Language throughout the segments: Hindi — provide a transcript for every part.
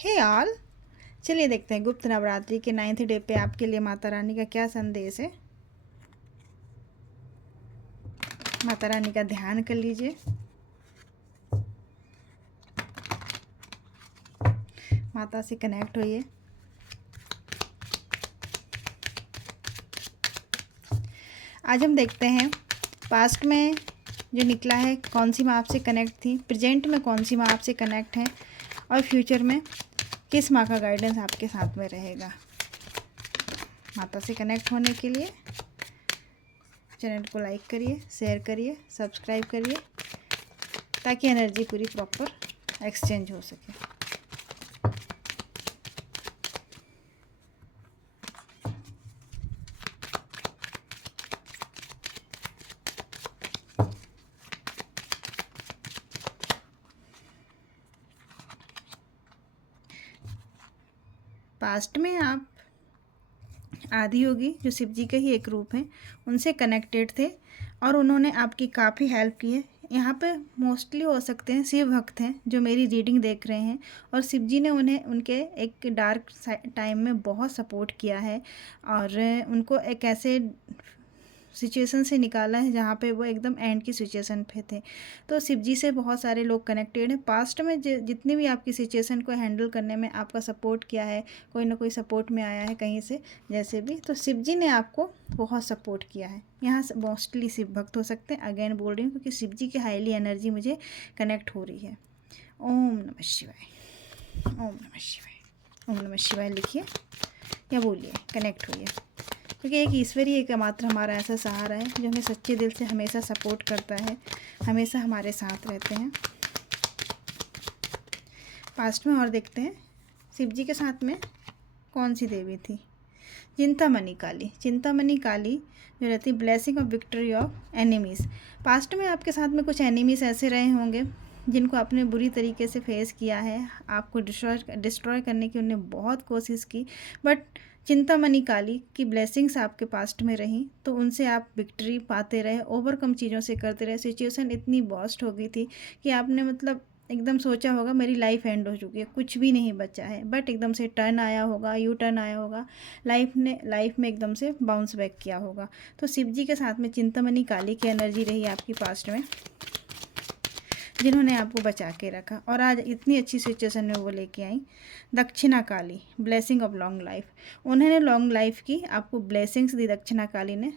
हे ऑल, चलिए देखते हैं गुप्त नवरात्रि के 9th डे पे आपके लिए माता रानी का क्या संदेश है। माता रानी का ध्यान कर लीजिए। माता से कनेक्ट होइए। आज हम देखते हैं पास्ट में जो निकला है कौन सी माँ आपसे कनेक्ट थी, प्रेजेंट में कौन सी माँ आपसे कनेक्ट है और फ्यूचर में किस माँ का गाइडेंस आपके साथ में रहेगा। माता से कनेक्ट होने के लिए चैनल को लाइक करिए, शेयर करिए, सब्सक्राइब करिए ताकि एनर्जी पूरी प्रॉपर एक्सचेंज हो सके। पास्ट में आप आदियोगी जो शिव जी के ही एक रूप हैं उनसे कनेक्टेड थे और उन्होंने आपकी काफ़ी हेल्प की है। यहाँ पे मोस्टली हो सकते हैं शिव भक्त हैं जो मेरी रीडिंग देख रहे हैं और शिव जी ने उन्हें उनके एक डार्क टाइम में बहुत सपोर्ट किया है और उनको एक ऐसे सिचुएशन से निकाला है जहाँ पे वो एकदम एंड की सिचुएशन पे थे। तो शिव जी से बहुत सारे लोग कनेक्टेड हैं। पास्ट में जितनी भी आपकी सिचुएशन को हैंडल करने में आपका सपोर्ट किया है, कोई ना कोई सपोर्ट में आया है कहीं से, जैसे भी, तो शिव जी ने आपको बहुत सपोर्ट किया है। यहाँ से मोस्टली शिव भक्त हो सकते हैं, अगेन बोल रही हूँ क्योंकि शिव जी की हाईली एनर्जी मुझे कनेक्ट हो रही है। ओम नमः शिवाय, ओम नमः शिवाय, ओम नमः शिवाय लिखिए या बोलिए, कनेक्ट होइए, क्योंकि एक ईश्वरी एक मात्र हमारा ऐसा सहारा है जो हमें सच्चे दिल से हमेशा सपोर्ट करता है, हमेशा हमारे साथ रहते हैं। पास्ट में और देखते हैं शिव जी के साथ में कौन सी देवी थी। चिंतामणि काली। चिंतामणि काली जो रहती blessing of victory of enemies. Past में आपके साथ में कुछ एनिमीज़ ऐसे रहे होंगे जिनको आपने बुरी तरीके से फेस किया है, आपको डिस्ट्रॉय करने की उन्होंने बहुत कोशिश की, बट चिंतामणि काली की ब्लेसिंग्स आपके पास्ट में रहीं तो उनसे आप विक्ट्री पाते रहे, ओवरकम चीज़ों से करते रहे। सिचुएशन इतनी बॉस्ट हो गई थी कि आपने मतलब एकदम सोचा होगा मेरी लाइफ एंड हो चुकी है, कुछ भी नहीं बचा है, बट एकदम से टर्न आया होगा, यू टर्न आया होगा, लाइफ में एकदम से बाउंस बैक किया होगा। तो शिव जी के साथ में चिंतामणि काली की एनर्जी रही आपकी पास्ट में जिन्होंने आपको बचा के रखा और आज इतनी अच्छी सिचुएशन में वो लेके आई। दक्षिणा काली, ब्लेसिंग ऑफ लॉन्ग लाइफ। उन्होंने लॉन्ग लाइफ की आपको ब्लेसिंग्स दी दक्षिणा काली ने।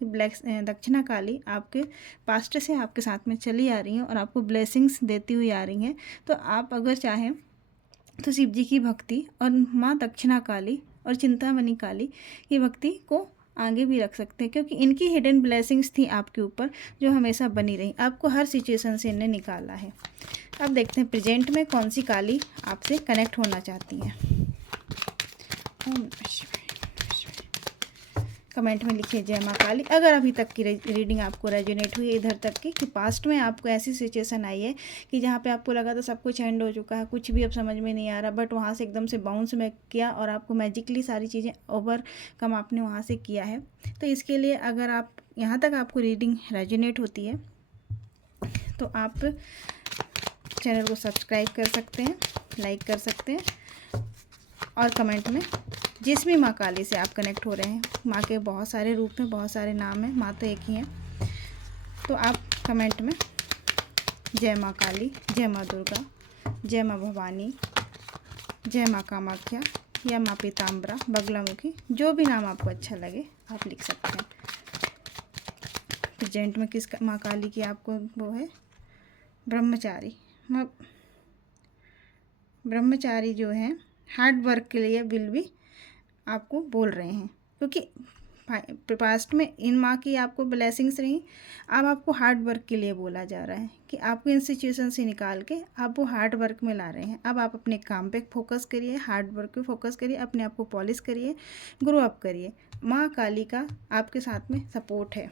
दक्षिणा काली आपके पास्ट से आपके साथ में चली आ रही हैं और आपको ब्लेसिंग्स देती हुई आ रही हैं। तो आप अगर चाहें तो शिव जी की भक्ति और माँ दक्षिणा काली और चिंतामणि काली की भक्ति को आगे भी रख सकते हैं क्योंकि इनकी हिडन ब्लेसिंग्स थी आपके ऊपर जो हमेशा बनी रही, आपको हर सिचुएशन से इन्हें निकाला है। अब देखते हैं प्रेजेंट में कौन सी काली आपसे कनेक्ट होना चाहती हैं। ओम नमः शिवाय। कमेंट में लिखिए जय माँ काली। अगर अभी तक की रीडिंग आपको रेजोनेट हुई इधर तक की कि पास्ट में आपको ऐसी सिचुएशन आई है कि जहाँ पे आपको लगा था सब कुछ एंड हो चुका है, कुछ भी अब समझ में नहीं आ रहा, बट वहाँ से एकदम से बाउंस बैक किया और आपको मैजिकली सारी चीज़ें ओवरकम आपने वहाँ से किया है। तो इसके लिए अगर आप यहाँ तक आपको रीडिंग रेजोनेट होती है तो आप चैनल को सब्सक्राइब कर सकते हैं, लाइक कर सकते हैं और कमेंट में जिस भी माँ काली से आप कनेक्ट हो रहे हैं, माँ के बहुत सारे रूप हैं, बहुत सारे नाम हैं, माँ तो एक ही हैं, तो आप कमेंट में जय माँ काली, जय माँ दुर्गा, जय माँ भवानी, जय माँ कामाख्या या माँ पीताम्बरा, बगलामुखी, जो भी नाम आपको अच्छा लगे आप लिख सकते हैं। प्रेजेंट में किस माँ काली की आपको वो है, ब्रह्मचारी। ब्रह्मचारी जो हैं हार्ड वर्क के लिए विल भी आपको बोल रहे हैं क्योंकि पास्ट में इन माँ की आपको ब्लेसिंग्स रही, अब आपको हार्ड वर्क के लिए बोला जा रहा है कि आपको इन सिचुएशन से निकाल के आप वो हार्ड वर्क में ला रहे हैं। अब आप अपने काम पे फोकस करिए, हार्ड वर्क पे फोकस करिए, अपने आप को पॉलिश करिए, ग्रो अप करिए। माँ काली का आपके साथ में सपोर्ट है।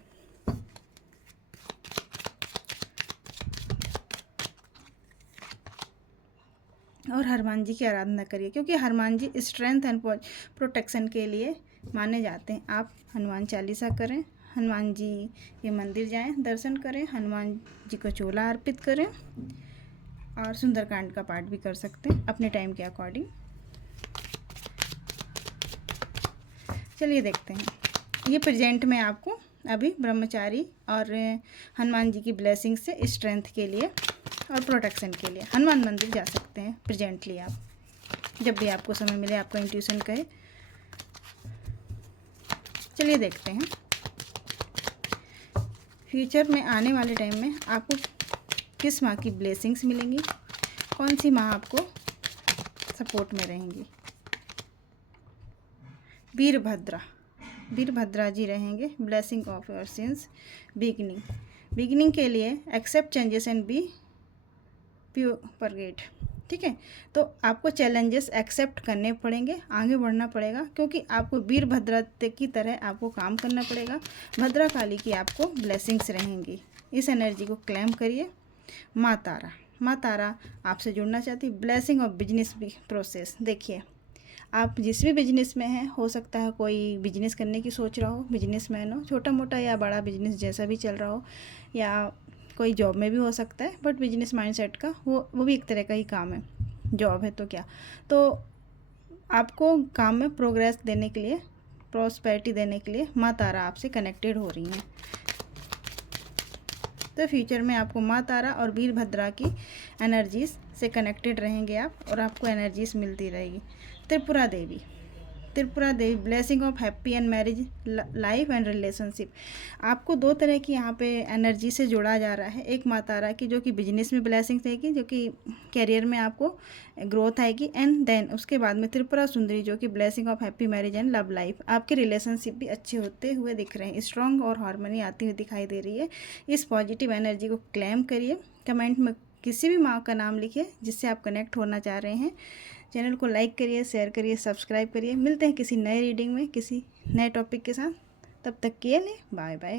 और हनुमान जी की आराधना करिए क्योंकि Hanuman ji strength and protection के लिए माने जाते हैं। आप हनुमान चालीसा करें, हनुमान जी के मंदिर जाएं, दर्शन करें, हनुमान जी को चोला अर्पित करें और सुंदरकांड का पाठ भी कर सकते हैं अपने टाइम के अकॉर्डिंग। चलिए देखते हैं। ये प्रेजेंट में आपको अभी ब्रह्मचारी और हनुमान जी की ब्लेसिंग से स्ट्रेंथ के लिए और प्रोटेक्शन के लिए हनुमान मंदिर जा सकते हैं प्रेजेंटली आप, जब भी आपको समय मिले, आपका इंट्यूशन कहे। चलिए देखते हैं फ्यूचर में आने वाले टाइम में आपको किस माँ की ब्लेसिंग्स मिलेंगी, कौन सी माँ आपको सपोर्ट में रहेंगी। वीरभद्रा जी रहेंगे। Blessing of your sins. Beginning के लिए एक्सेप्ट चेंजेस एंड बी परगेट। ठीक है, तो आपको चैलेंजेस एक्सेप्ट करने पड़ेंगे, आगे बढ़ना पड़ेगा, क्योंकि आपको वीरभद्रा की तरह आपको काम करना पड़ेगा। भद्रा काली की आपको ब्लेसिंग्स रहेंगी। इस एनर्जी को क्लेम करिए। माँ तारा आपसे जुड़ना चाहती। Blessing of business process. देखिए, आप जिस भी बिजनेस में हैं, हो सकता है कोई बिजनेस करने की सोच रहा हो, बिजनेसमैन हो, छोटा मोटा या बड़ा बिजनेस जैसा भी चल रहा हो, या कोई जॉब में भी हो सकता है, बट बिजनेस माइंडसेट का वो भी एक तरह का ही काम है। जॉब है तो क्या, तो आपको काम में प्रोग्रेस देने के लिए, प्रॉस्पेरिटी देने के लिए माँ तारा आपसे कनेक्टेड हो रही हैं। तो फ्यूचर में आपको माँ तारा और वीरभद्रा की एनर्जीज से कनेक्टेड रहेंगे आप, और आपको एनर्जीज मिलती रहेगी। Tripura Devi blessing of happy and marriage life and relationship. आपको दो तरह की यहाँ पे एनर्जी से जोड़ा जा रहा है। एक माँ तारा की जो कि बिजनेस में ब्लेसिंग देगी, जो कि कैरियर में आपको ग्रोथ आएगी, एंड देन उसके बाद में त्रिपुरा सुंदरी जो कि blessing of happy marriage and love life. आपके रिलेशनशिप भी अच्छे होते हुए दिख रहे हैं, स्ट्रॉन्ग और हार्मनी आती हुई दिखाई दे रही है। इस पॉजिटिव एनर्जी को क्लेम करिए। कमेंट में किसी भी माँ का नाम लिखिए जिससे आप कनेक्ट होना चाह रहे हैं। चैनल को लाइक करिए, शेयर करिए, सब्सक्राइब करिए। मिलते हैं किसी नए रीडिंग में किसी नए टॉपिक के साथ। तब तक के लिए बाय बाय।